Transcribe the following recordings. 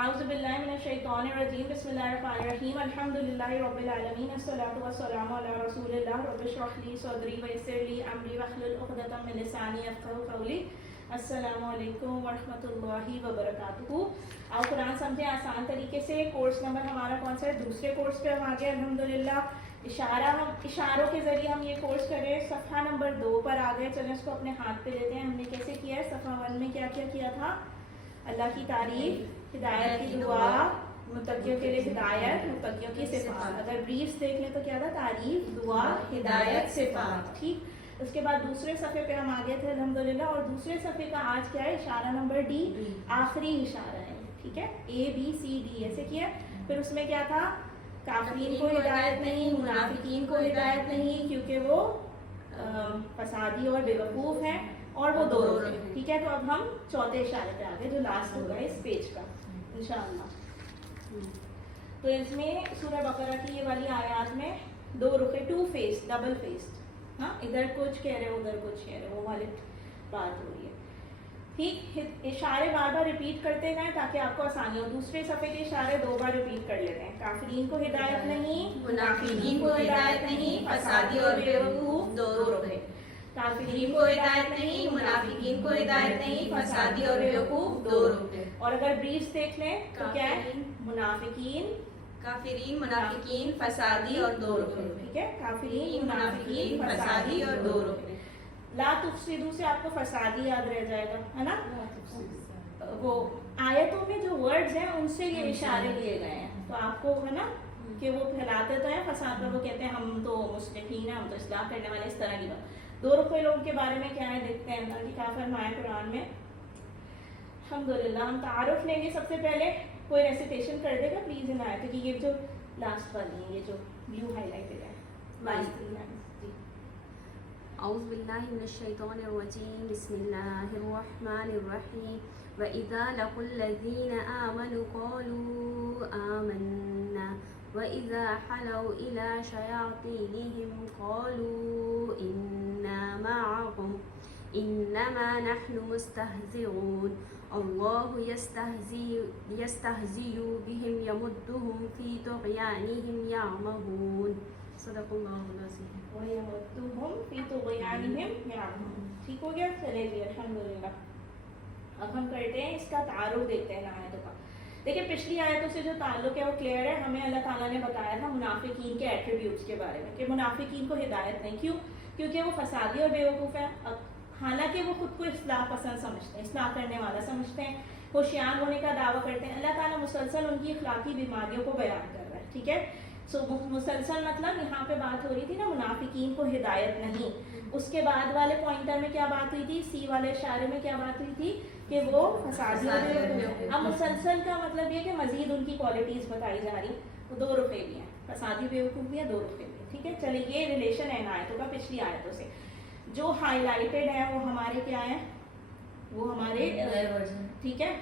اعوذ باللہ من الشیطان الرجیم بسم اللہ الرحمن الرحیم الحمد للہ رب العالمین الصلاۃ والسلام علی رسول اللہ رب اشرح لی صدری ویسر لی امری واحلل عقدۃ من لسانی یفقہوا قولی. السلام علیکم ورحمۃ اللہ وبرکاتہ. آپ قرآن سمجھیں آسان طریقے سے. کورس نمبر ہمارا کون سا ہے؟ دوسرے کورس پہ ہم آگے الحمدللہ. اشاروں کے ذریعے ہم یہ کورس کریں. صفحہ نمبر 2 پر آ گئے. چلیں اس کو اپنے ہاتھ پہ لیتے ہیں. ہم نے کیسے کیا ہے؟ صفحہ 1 میں کیا کیا تھا؟ اللہ کی تعریف، ہدایت کی دعا، متقیوں کے لیے ہدایت، متقیوں کی صفات. اگر بریفس دیکھ لیں تو کیا تھا؟ تعریف، دعا، ہدایت، صفات. ٹھیک. اس کے بعد دوسرے صفحے پہ ہم آگے تھے الحمدللہ. اور دوسرے صفحے کا آج کیا ہے؟ اشارہ نمبر ڈی. آخری اشارہ ہے. ٹھیک ہے. ABCD ایسے کیا. پھر اس میں کیا تھا؟ کافرین کو ہدایت نہیں، منافقین کو ہدایت نہیں، کیونکہ وہ فسادی اور بے وقوف ہیں اور وہ دو رخ ہیں. ٹھیک ہے. تو اب ہم چوتھے اشارے پہ آگے جو لاسٹ ہوگا اس پیج کا انشاءاللہ. تو اس میں سورہ بقرہ کی یہ والی آیات میں دو رخ، 2 فیس، ڈبل فیس. ہاں، ادھر کچھ کہہ رہے ادھر کچھ کہہ رہے، وہ والی بات ہو رہی ہے. ٹھیک. اشارے بار بار ریپیٹ کرتے گئے تاکہ آپ کو آسانی ہو. دوسرے صفحے کے اشارے 2 بار ریپیٹ کر لیتے ہیں. کافرین کو ہدایت نہیں، منافقین کو ہدایت نہیں، فسادی اور بے وقوف دو رخ ہیں. کافرین کو ہدایت نہیں، منافقین کو ہدایت نہیں، فسادی اور بے وقوف دو رخ ہیں. اور اگر بریفس دیکھ لیں تو کیا ہے؟ منافقین، کافرین، منافقین، فسادی اور دو رخ ہیں. ٹھیک ہے. کافرین، منافقین، فسادی اور دو رخ ہیں. لا تفسدوا سے آپ کو فسادی یاد رہ جائے گا، ہے نا. وہ آیتوں میں جو ورڈز ہیں ان سے یہ اشارے لیے گئے ہیں. تو آپ کو ہے نا کہ وہ پھیلاتے تو ہیں فساد پر، وہ کہتے ہیں ہم تو مصلحین ہیں، ہم تو اصلاح کرنے والے، اس طرح کی بات. دو رخے لوگوں کے بارے میں کیا ہے دیکھتے ہیں. اللہ کی کیا فرمایا قرآن میں. الحمدللہ. ہم تعارف لیں گے. سب سے پہلے کوئی ریسیٹیشن کر دے گا پلیز ان آیتوں کی. یہ جو لاسٹ والی ہے، یہ جو بلو ہائی لائٹڈ ہے، لاسٹ 3 لائنز. جی. اعوذ باللہ من الشیطان الرجیم بسم اللہ الرحمن الرحیم. وَإِذَا لَقُوا الَّذِينَ آمَنُوا قَالُوا آمَنَّا وَإِذَا خَلَوْا إِلَىٰ شَيَاطِينِهِمْ قَالُوا إِنَّا مَعَكُمْ إِنَّمَا نَحْنُ مُسْتَهْزِئُونَ اللَّهُ يَسْتَهْزِئُ بِهِمْ يَمُدُّهُمْ فِي طُغْيَانِهِمْ يَعْمَهُونَ. صدق اللہ العظیم. وَيَمُدُّهُمْ فِي طُغْيَانِهِمْ يَعْمَهُونَ. ٹھیک ہو گیا. چلے جی الحمدللہ. اب ہم کرتے ہیں اس کا تعارف دیکھتے ہیں آیتوں کا. دیکھیں پچھلی آیتوں سے جو تعلق ہے وہ کلیئر ہے. ہمیں اللہ تعالیٰ نے بتایا تھا منافقین کے ایٹریبیوٹس کے بارے میں کہ منافقین کو ہدایت نہیں. کیوں؟ کیونکہ وہ فسادی اور بے وقوف ہیں. حالانکہ وہ خود کو اصلاح پسند سمجھتے ہیں، اصلاح کرنے والا سمجھتے ہیں، ہوشیار ہونے کا دعویٰ کرتے ہیں. اللہ تعالیٰ مسلسل ان کی اخلاقی بیماریوں کو بیان کر رہا ہے. ٹھیک ہے. مسلسل مطلب یہاں پہ بات ہو رہی تھی نا منافقین کو ہدایت نہیں. اس کے بعد والے پوائنٹر میں کیا بات ہوئی تھی؟ سی والے اشارے میں کیا بات ہوئی تھی کہ وہ فسادی. اب مسلسل کا مطلب یہ کہ مزید ان کی کوالٹیز بتائی جا رہی. وہ دو رخے بھی ہیں، فسادی بے وقوف بھی ہے، دو رخے بھی ہیں. ٹھیک ہے. چلیے یہ ریلیشن ہے ان آیتوں کا پچھلی آیتوں سے. جو ہائی لائٹڈ ہے وہ ہمارے کیا ہیں؟ وہ ہمارے ٹھیک ہے.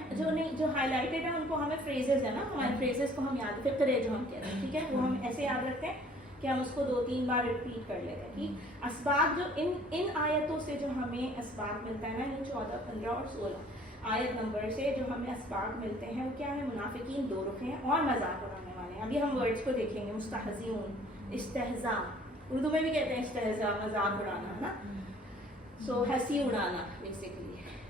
جو ہائی لائٹڈ ہے ان کو ہمیں فریزز ہے نا، ہمارے فریزز کو ہم یاد، فقرے جو ہم کہتے ہیں. ٹھیک ہے. وہ ہم ایسے یاد رکھتے ہیں کہ ہم اس کو 2-3 بار ریپیٹ کر لیتے ہیں. ٹھیک. اسباب جو ان آیتوں سے جو ہمیں اسباب ملتا ہے نا، یہ 14، 15 اور 16 آیت نمبر سے جو ہمیں اسباب ملتے ہیں وہ کیا ہے؟ منافقین دو رخ ہیں اور مذاق اڑانے والے ہیں. ابھی ہم ورڈز کو دیکھیں گے. مستہزئون، استہزاء، اردو میں بھی کہتے ہیں استہزاء، مذاق اڑانا ہے نا. سو ہنسی اڑانا بیسیکلی.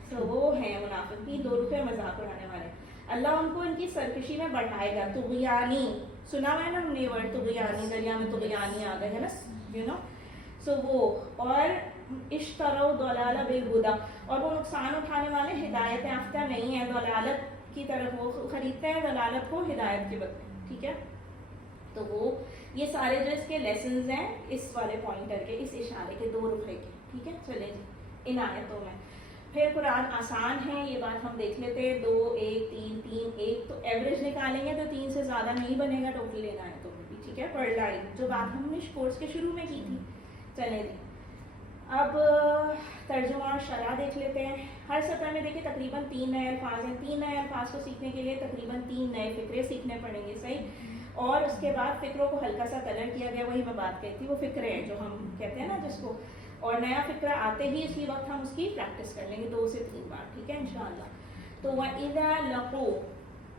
سو وہ ہیں منافقین دو رخ ہیں، مذاق اڑانے والے. اللہ ان کو ان کی سرکشی میں بڑھائے گا. طغیانی سنا ہوا ہے نا ہم نے ورڈ طغیانی، دریا میں طغیانی آ گئے ہے نا، یو نو. سو وہ اور اشتروا ضلال بالہدی، اور وہ نقصان اٹھانے والے ہدایت یافتہ نہیں ہیں. ضلالت کی طرف وہ خریدتے ہیں ضلالت کو ہدایت کے بدلے. ٹھیک ہے. تو وہ یہ سارے جو اس کے لیسنز ہیں اس والے پوائنٹر کے، اس اشارے کے، دو رخے کے. ٹھیک ہے. چلے جی ان آیتوں میں. پھر قرآن آسان ہے، یہ بات ہم دیکھ لیتے ہیں. 2 1 3 3 1 تو ایوریج نکالیں گے تو 3 سے زیادہ نہیں بنے گا ٹوٹل لینا ہے تو بھی. ٹھیک ہے. پر لائن جو بات ہم نے کورس کے شروع میں کی تھی. چلیں جی اب ترجمہ اور شرح دیکھ لیتے ہیں. ہر سطر میں دیکھیں تقریباً 3 نئے الفاظ ہیں. 3 نئے الفاظ کو سیکھنے کے لیے تقریباً 3 نئے فقرے سیکھنے پڑیں گے. صحیح. اور اس کے بعد فکروں کو ہلکا سا کلر کیا گیا. وہی میں بات کہتی تھی، وہ فکرے ہیں جو ہم کہتے ہیں نا جس کو. اور نیا فکرہ آتے ہی اسی وقت ہم اس کی پریکٹس کر لیں گے 2 سے 3 بار. ٹھیک ہے انشاءاللہ. تو وَإِذَا لَقُوا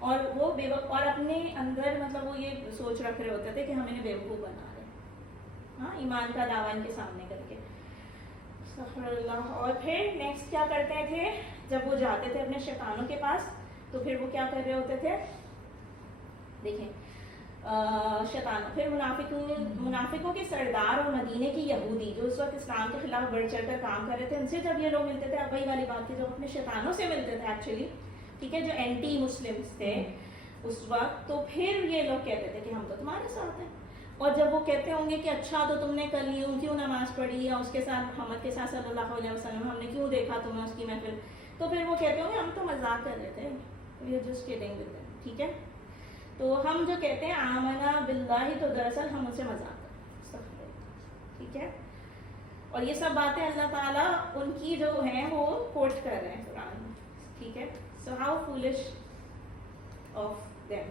اور وہ اور اپنے اندر مطلب وہ یہ سوچ رکھ رہے ہوتے تھے کہ ہم انہیں بیوقوف بنا رہے ہیں، ہاں، ایمان کا دعویٰ ان کے سامنے کر کے. استغفر اللہ. اور پھر نیکسٹ کیا کرتے تھے جب وہ جاتے تھے اپنے شیطانوں کے پاس تو پھر وہ کیا کر رہے ہوتے تھے؟ دیکھیں شیطان پھر منافقوں کے سردار اور مدینے کی یہودی جو اس وقت اسلام کے خلاف بڑھ چڑھ کر کام کر رہے تھے، ان سے جب یہ لوگ ملتے تھے، اب وہی والی بات تھی، جب اپنے شیطانوں سے ملتے تھے ایکچولی، ٹھیک ہے، جو اینٹی مسلمس تھے اس وقت، تو پھر یہ لوگ کہتے تھے کہ ہم تو تمہارے ساتھ ہیں. اور جب وہ کہتے ہوں گے کہ اچھا تو تم نے کل یوں کیوں نماز پڑھی یا اس کے ساتھ محمد کے ساتھ صلی اللہ علیہ وسلم ہم نے کیوں دیکھا تمہیں اس کی محفل، تو پھر وہ کہتے ہوں گے ہم تو مذاق کر رہے تھے، we are just kidding with them. ٹھیک ہے، تو ہم جو کہتے ہیں آمنا باللہ تو دراصل ہم ان سے مذاق کرتے ہیں. ٹھیک ہے، اور یہ سب باتیں اللہ تعالیٰ ان کی جو ہیں وہ کوٹ کر رہے ہیں قرآن میں. ٹھیک ہے، so how foolish of them.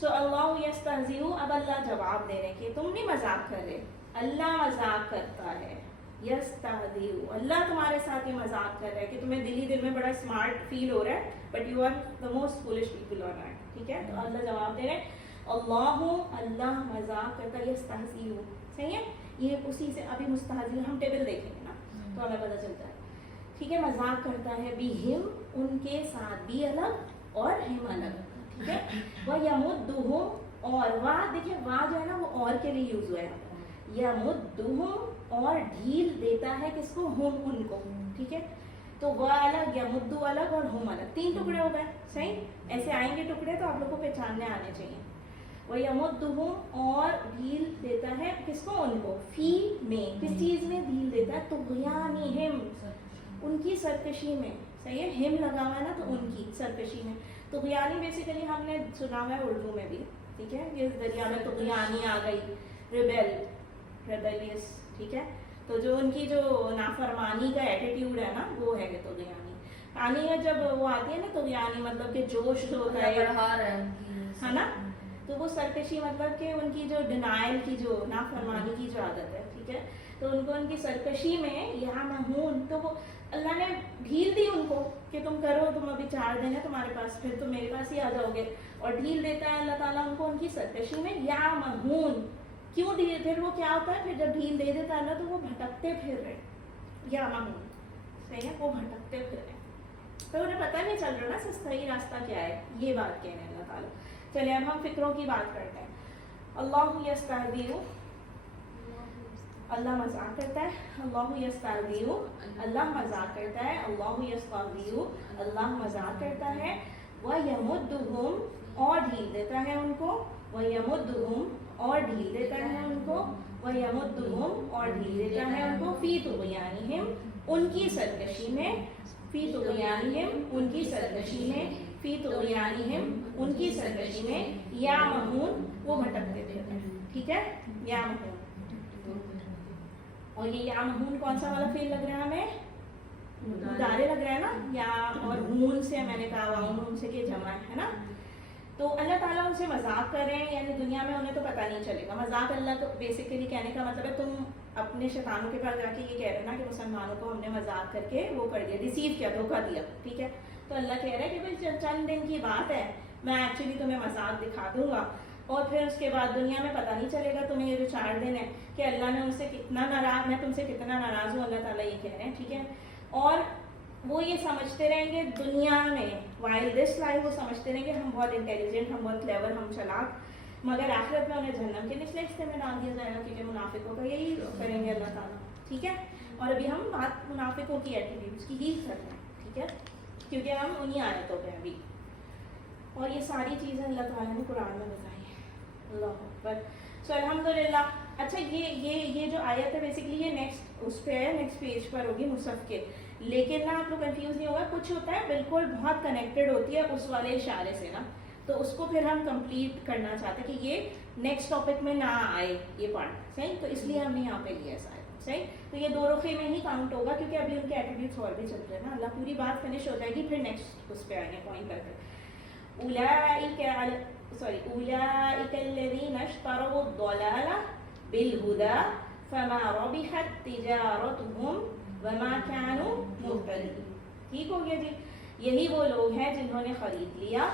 So Allah یستہزئ، اب اللہ جواب دے رہے کہ تم نہیں مذاق کر رہے، اللہ مذاق کرتا ہے. یستہزئ، اللہ تمہارے ساتھ یہ مذاق کر رہا ہے کہ تمہیں دل میں بڑا اسمارٹ فیل ہو رہا ہے، but you are the most foolish people on earth. ٹھیک ہے، تو اللہ جواب دے رہے ہیں اللہ مذاق کرتا ہے. یستہزئ، صحیح ہے، یہ اسی سے ابھی مستہزئ ہم ٹیبل دیکھیں گے نا تو ہمیں پتہ چلتا ہے. ٹھیک ہے، مذاق کرتا ہے بِہِم، ان کے ساتھ بھی الگ اور ہم الگ. ٹھیک ہے، وَيَمُدُّهُمْ، اور واہ دیکھیں، واہ جو ہے نا وہ اور کے لیے یوز ہوا ہے. یمدہم، اور ڈھیل دیتا ہے کس کو؟ ہم، ان کو. ٹھیک ہے، تو وہ الگ، یمدو الگ اور ہم الگ، تین ٹکڑے ہو گئے. صحیح، ایسے آئیں گے ٹکڑے تو آپ لوگ کو پہچاننے آنے چاہیے. وَيَمُدُّهُمْ، اور ڈھیل دیتا ہے کس کو؟ ان کو. فی میں، کس چیز میں ڈھیل دیتا ہے؟ طغیانہم، ان کی سرکشی میں. صحیح ہے، ہم لگا ہوا ہے نا تو ان کی سرکشی میں. طغیانی بیسیکلی ہم نے سنا ہوا ہے اردو میں بھی. ٹھیک ہے، یہ دریا میں طغیانی آ گئی، ریبیلیس. ٹھیک ہے، تو جو ان کی جو نافرمانی کا ایٹیٹیوڈ ہے نا وہ ہے کہ طغیانی. پانی ہے جب وہ آتی ہے نا طغیانی مطلب کہ جوش جو ہوتا ہے نا، تو وہ سرکشی مطلب کہ ان کی جو ڈینائل کی جو نافرمانی کی جو عادت ہے. ٹھیک ہے، تو ان کو ان کی سرکشی میں یہاں مہون، تو وہ اللہ نے ڈھیل دی ان کو کہ تم کرو، تم ابھی 4 دن ہے تمہارے پاس، پھر تم میرے پاس ہی آ جاؤ گے. اور ڈھیل دیتا ہے اللہ تعالیٰ ان کو ان کی سرکشی میں. یا مہون، کیوں ڈھیل؟ پھر وہ کیا ہوتا ہے، پھر جب ڈھیل دے دیتا ہے اللہ تو وہ بھٹکتے پھر رہے. یا مہون، صحیح ہے، وہ بھٹکتے پھر رہے، تو انہیں پتہ نہیں چل رہا نا صحیح راستہ کیا ہے. یہ بات کہہ رہے ہیں اللہ تعالیٰ. چلیے اب ہم فکروں کی بات کرتے ہیں. اللہ یستہزئ، اللہ مذاق کرتا ہے. اللہ یستہزئ، اللہ مذاق کرتا ہے. اللہ یستہزئ، اللہ مذاق کرتا ہے. وَيَمُدُّهُمْ، اور ڈھیل دیتا ہے ان کو. وَيَمُدُّهُمْ، اور ڈھیل دیتا ہے ان کو. وَيَمُدُّهُمْ، اور ڈھیل دیتا ہے ان کو. فِي طُغْيَانِهِمْ، ان کی سرکشی میں. فِي طُغْيَانِهِمْ، ان کی سرکشی میں. فِي طُغْيَانِهِمْ، ان کی سرکشی میں. یَعْمَہُونَ، وہ بھٹکتے تھے. ٹھیک ہے، یَعْمَہُونَ. اور یہ یعمہون کون سا والا فعل لگ رہا ہے ہمیں؟ مضارع لگ رہا ہے نا. یا اور ہون سے میں نے کہا واؤن سے کہ جمع ہے نا. تو اللہ تعالیٰ ان سے مذاق کر رہے ہیں، یعنی دنیا میں انہیں تو پتہ نہیں چلے گا. مذاق اللہ کو بیسیکلی کہنے کا مطلب ہے تم اپنے شیطانوں کے پاس جا کے یہ کہہ رہے نا کہ مسلمانوں کو ہم نے مذاق کر کے وہ کر دیا، ڈیسیو کیا، دھوکہ دیا. ٹھیک ہے، تو اللہ کہہ رہا ہے کہ بھائی چند دن کی بات ہے، میں ایکچولی تمہیں مذاق دکھا دوں گا، اور پھر اس کے بعد دنیا میں پتہ نہیں چلے گا تمہیں یہ جو 4 دن ہے کہ اللہ نے ان سے کتنا ناراض، میں تم سے کتنا ناراض ہوں. اللہ تعالیٰ یہ کہہ رہے ہیں. ٹھیک ہے، اور وہ یہ سمجھتے رہیں گے دنیا میں وائل دس لائف، وہ سمجھتے رہیں گے ہم بہت انٹیلیجنٹ، ہم بہت کلیور، ہم چلاک، مگر آخرت میں انہیں جہنم کے نچلے حصے میں ڈال دیا جائے گا، کیونکہ منافقوں کا یہی کریں گے اللہ تعالیٰ. ٹھیک ہے، اور ابھی ہم بات منافقوں کی ایٹیٹیوڈس کی ہی کر رہے ہیں. ٹھیک ہے، کیونکہ ہم انہیں آیتوں پہ ابھی، اور یہ ساری چیزیں اللہ تعالیٰ نے قرآن میں بتائی ہیں. اللہ اکبر. سو الحمدللہ. اچھا یہ جو آیت ہے بیسیکلی یہ نیکسٹ اس پہ ہے، نیکسٹ پیج پر ہوگی مصحف کے، لیکن نا آپ لوگ کنفیوز نہیں ہوگا. کچھ ہوتا ہے بالکل بہت کنیکٹڈ ہوتی ہے اس والے اشارے سے نا، تو اس کو پھر ہم کمپلیٹ کرنا چاہتے ہیں کہ یہ نیکسٹ ٹاپک میں نہ آئے یہ پارٹ. صحیح، تو اس لیے ہم نے یہاں پہ لیا ہے. صحیح، تو یہ 2 رخے میں ہی کاؤنٹ ہوگا کیونکہ ابھی ان کے ایٹیٹیوڈس اور بھی چل رہے ہیں نا. اللہ پوری بات فنش ہو جائے گی پھر نیکسٹ اس پہ آئیں گے پوائنٹ کر کے. أولئك الذين اشتروا الضلالة بالهدى فما ربحت تجارتهم وما كانوا مهتدين. ٹھیک ہو گیا جی. یہی وہ لوگ ہیں جنہوں نے خرید لیا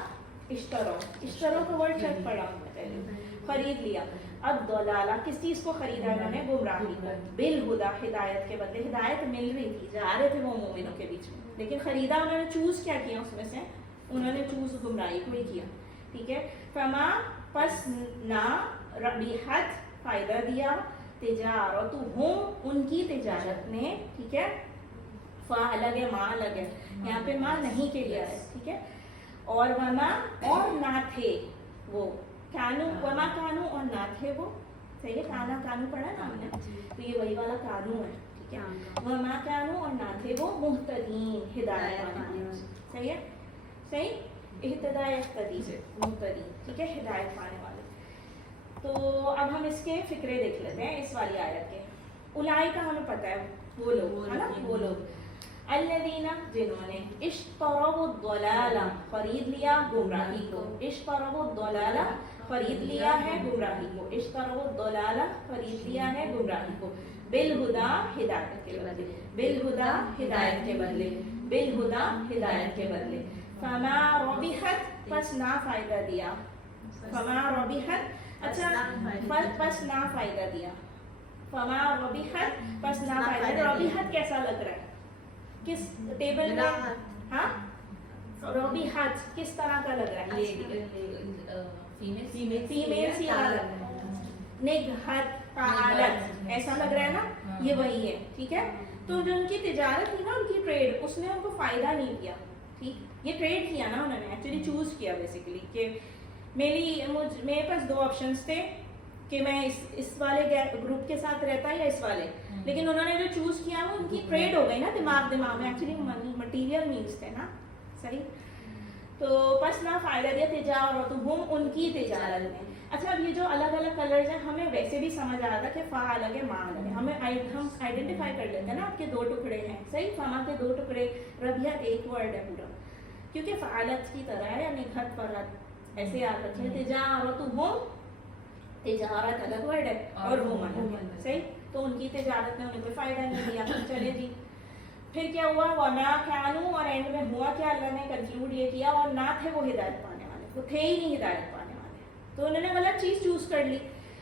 اشترو کا ورڈ شاید پڑھا ہوں پہلے, خرید لیا. اب دلالہ کس چیز کو خریدا انہوں نے؟ گمراہی کو. بالہدا ہدایت کے بدلے, ہدایت مل رہی تھی, جا رہے تھے وہ مومنوں کے بیچ میں, لیکن خریدا انہوں نے چوز کیا کیا اس میں سے؟ انہوں نے چوز گمراہی کو ہی کیا. ٹھیک ہے. فما پس نہ ربیحت فائدہ دیا, تجارتہم ان کی تجارت نے. ٹھیک ہے. فا الگ ہے, ماں الگ ہے, یہاں پہ ماں نہیں کے لیا ہے. ٹھیک ہے. اور وما اور نہ تھے وہ, کانو وما کانو اور نہ تھے وہ. صحیح ہے, کانا کانو پڑھا نا ہم نے, تو یہ وہی والا کانو ہے. ٹھیک ہے. وما کانو اور نہ تھے وہ مہتدین ہدایت پانے والے. صحیح ہے, صحیح, اہتداء یہتدی سے مہتدین. ٹھیک ہے, ہدایت پانے والے. تو اب ہم اس کے فکرے دیکھ لیتے ہیں اس والی آیت کے. اولئک کا ہمیں پتہ ہے وہ لوگ, ہے نا, وہ لوگ الذین جنہوں نے اشتروا الضلالہ خرید لیا گمراہی کو. اشتروا الضلالہ خرید لیا ہے گمراہی کو. اشتروا الضلالہ خرید لیا ہے گمراہی کو. بالہدا ہدایت کے بدلے, بالہدا ہدایت کے بدلے, بالہدا ہدایت کے بدلے. فما ربحت پس نہ فائدہ دیا. فما ربحت, اچھا پس نہ فائدہ دیا. فما ربحت پس نہ فائدہ دیا. ربحت کیسا لگ رہا ہے؟ کس ٹیبل میں؟ ہاں, ربحت کس طرح کا لگ رہا ہے؟ فیمیل سی لگ رہا ہے. نگہت فعالت ایسا لگ رہا ہے نا, یہ وہی ہے. ٹھیک ہے. تو جو ان کی تجارت تھی نا, ان کی ٹریڈ, اس نے ان کو فائدہ نہیں دیا. ٹھیک, یہ ٹریڈ کیا نا انہوں نے, ایکچولی چوز کیا بیسیکلی کہ میرے پاس دو آپشنز تھے کہ میں اس والے گروپ کے ساتھ رہتا یا اس والے, لیکن انہوں نے جو چوز کیا وہ ان کی ٹریڈ ہو گئی نا دماغ میں. ایکچولی منی مٹیریل مینس تھے نا. صحیح. تو پس نہ فائدہ دیا تجارتہم ان کی تجارت میں. اچھا, اب یہ جو الگ الگ کلرز ہیں ہمیں ویسے بھی سمجھ آ رہا تھا کہ فا الگ ہے, ماں الگ ہے. ہم آئیڈینٹیفائی کر لیتے ہیں نا, آپ کے دو ٹکڑے ہیں. صحیح. فما کے دو ٹکڑے, ربیحت ایک ورڈ ہے پورا, کیونکہ فعالت کی طرح ہے, یعنی نگہت فرت ایسے یاد رکھیں. تجارتہم, تجارت الگ ورڈ ہے اور ہم الگ ہے. صحیح. تو ان کی تجارت میں انہیں کوئی فائدہ نہیں دیا. چلے جی, پھر کیا ہوا؟ وما کانوا, اور اینڈ میں ہوا کیا, اللہ نے کنکلوڈ یہ کیا, اور نہ تھے وہ ہدایت پانے والے, وہ تھے ہی نہیں ہدایت پانے والے, تو انہوں نے غلط چیز چوز کر لی.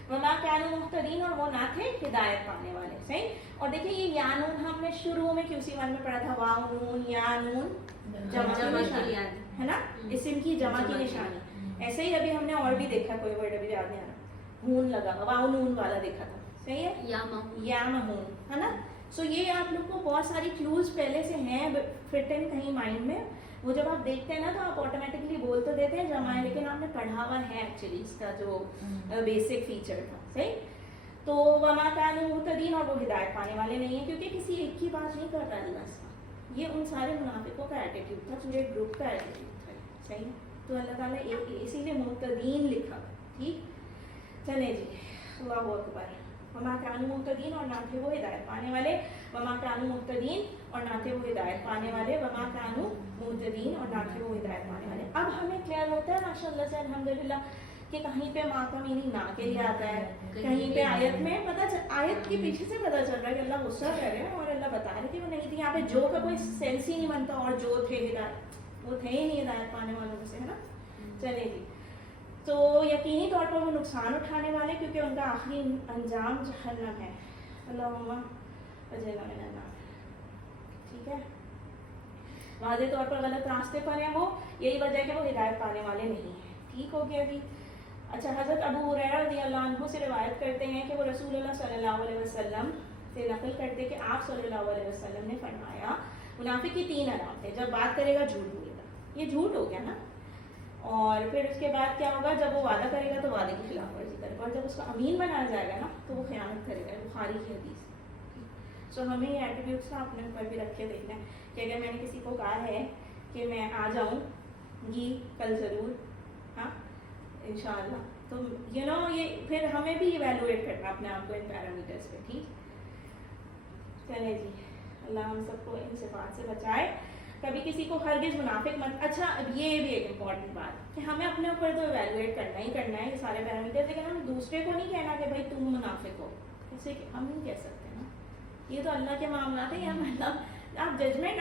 وما کانوا مہتدین, اور وہ نہ تھے ہدایت پانے والے. صحیح. اور دیکھیں یہ یا نون ہم نے شروع میں QC 1 میں پڑھا تھا, واو نون یا نون جمع کی نشانی ہے نا, اسم کی جمع کی نشانی. ایسے ہی ابھی ہم نے اور بھی دیکھا, کوئی ورڈ ابھی یاد نہیں آ رہا, ہون لگا, واو نون والا دیکھا تھا. صحیح ہے, یا مہون, ہے نا. سو یہ آپ لوگ کو بہت ساری کلوز پہلے سے ہیں فٹ ان کہیں مائنڈ میں, وہ جب آپ دیکھتے ہیں نا تو آپ آٹومیٹکلی بول تو دیتے ہیں جمع ہے, لیکن آپ نے پڑھا ہوا ہے ایکچولی اس کا جو بیسک فیچر تھا. صحیح. تو وما کانوا مہتدین, اور وہ ہدایت پانے والے نہیں ہیں, کیونکہ کسی ایک کی بات نہیں کر رہا اللہ, یہ ان سارے منافقوں کا ایٹیٹیوڈ تھا, پورے گروپ کا ایٹیٹیوڈ تھا. صحیح. تو اللہ تعالیٰ اسی لیے مہتدین لکھا. ٹھیک. چلیں جی, اللہ اکبر. وما کانوا مہتدین, اور نہ تھے وہ ہدایت پانے والے. وما کانوا مہتدین, اور نہ تھے وہ ہدایت پانے والے. وما کانوا مہتدین, اور نہ تھے وہ ہدایت پانے والے. اب ہمیں کلیئر ہوتا ہے ماشاء اللہ سے الحمدللہ کہ کہیں پہ ماں کا میننگ نہ کے لیے آتا ہے, کہیں پہ آیت میں آیت کے پیچھے سے پتہ چل رہا ہے کہ اللہ غصہ کر رہے ہیں اور اللہ بتا رہے کہ وہ نہیں تھی. یہاں پہ جو کا کوئی سینس ہی نہیں بنتا, اور جو تھے ہدایت وہ تھے ہی نہیں ہدایت پانے والوں میں سے, ہے نا. چلے جی, تو یقینی طور پر وہ نقصان اٹھانے والے, کیونکہ ان کا آخری انجام جہنم ہے. اللہم اجرنا من النار. ٹھیک ہے. واضح طور پر غلط راستے پر ہیں وہ, یہی وجہ ہے کہ وہ ہدایت پانے والے نہیں ہیں. ٹھیک ہو گیا جی. اچھا, حضرت ابو ہریرہ رضی اللہ عنہ سے روایت کرتے ہیں کہ وہ رسول اللہ صلی اللہ علیہ وسلم سے نقل کرتے کہ آپ صلی اللہ علیہ وسلم نے فرمایا منافق کی 3 علامتیں, جب بات کرے گا جھوٹ بولے گا, یہ جھوٹ ہو گیا نا. اور پھر اس کے بعد کیا ہوگا, جب وہ وعدہ کرے گا تو وعدے کی خلاف ورزی کرے گا, اور جب اس کو امین بنایا جائے گا نا تو وہ خیانت کرے گا. بخاری کی حدیث. سو ہمیں یہ ایٹیٹیوڈس اپنے اوپر بھی رکھ کے دیکھنا ہے کہ اگر میں نے کسی کو کہا ہے کہ میں آ جاؤں گی کل ضرور, ہاں انشاءاللہ, تو یہ پھر ہمیں بھی ایویلویٹ کرنا اپنے آپ کو ان پیرامیٹرس پہ. ٹھیک. چلے جی, اللہ ہم سب کو ان صفات سے بچائے. کبھی کسی کو ہرگز منافق مت. اچھا, اب یہ بھی ایک امپورٹنٹ بات کہ ہمیں اپنے اوپر تو ایویلویٹ کرنا ہی کرنا ہے یہ سارے پیرامیٹر, لیکن ہم دوسرے کو نہیں کہنا کہ بھائی تم منافق ہو, ایسے ہم نہیں کہہ سکتے نا. یہ تو اللہ کے معاملات ہیں, یا مطلب آپ ججمنٹ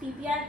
PPI